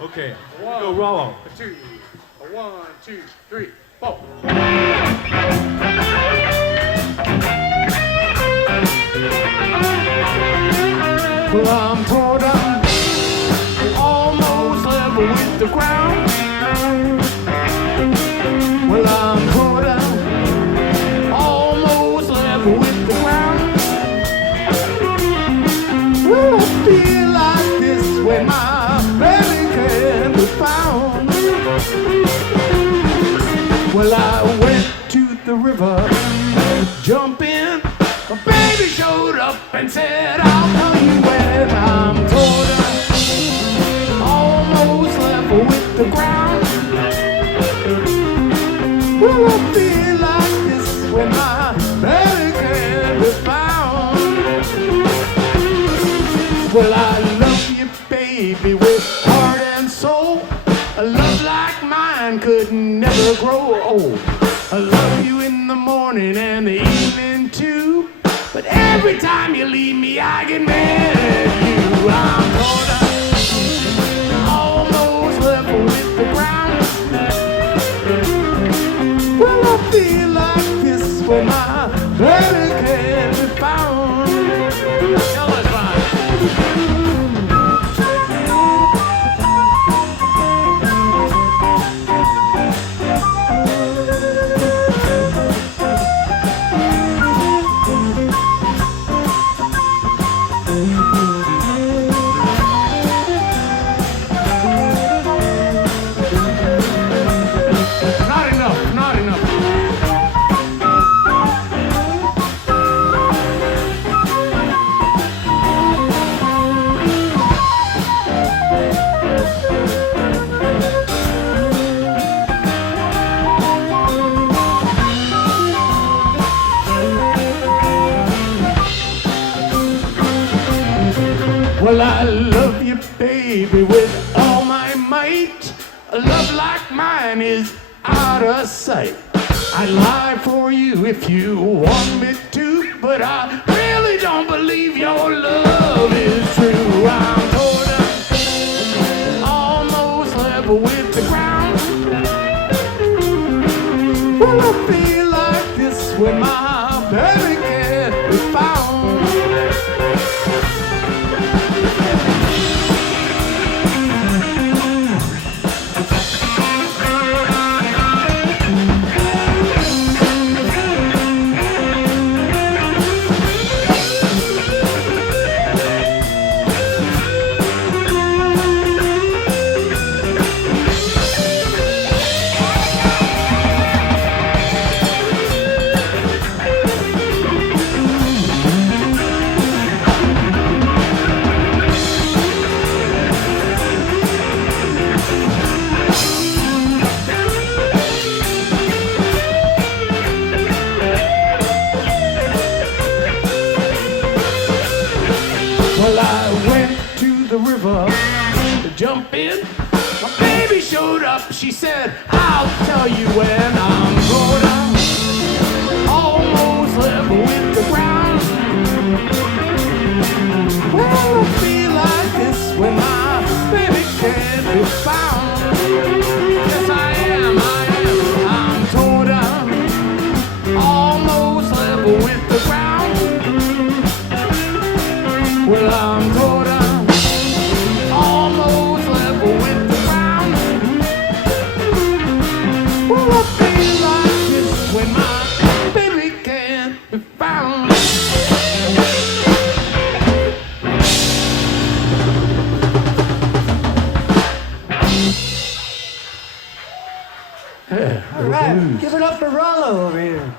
Okay. One, Go Rollo. two, one, two, three, four. Well, I'm tore down, almost level with the ground. Well, I'm tore down, almost level with the ground. Well, I feel like this when my baby can be found. Well, I went to the river, jump in. My baby showed up and said, I'll tell you when I'm tore down, almost level with the ground. Well, I feel like this when my baby can be found. Well, I love you, baby, with heart and soul. A love like mine could never grow old. I love you in the morning and the evening too. But every time you leave me, I get mad at you. I'm torn up, almost level with the ground. Well, I feel like this when my baby can be found. Tell us about it. Not enough. Well, I love you, baby, with all my might. A love like mine is out of sight. I'd lie for you if you want me to, but I really don't believe your love is true. I'm torn up, almost level with the ground. Well, I feel like this when my baby can't be found. Well, I went to the river to jump in. My baby showed up. She said, I'll tell you when I'm tore down, almost level with the ground. Well, I feel like this when my baby can't be found. Yes, I am. I'm tore down, almost level with the ground. Well, I'm tore down, almost level with the ground. Well, I feel like this when my baby can't be found. All right, give it up for Rollo over here.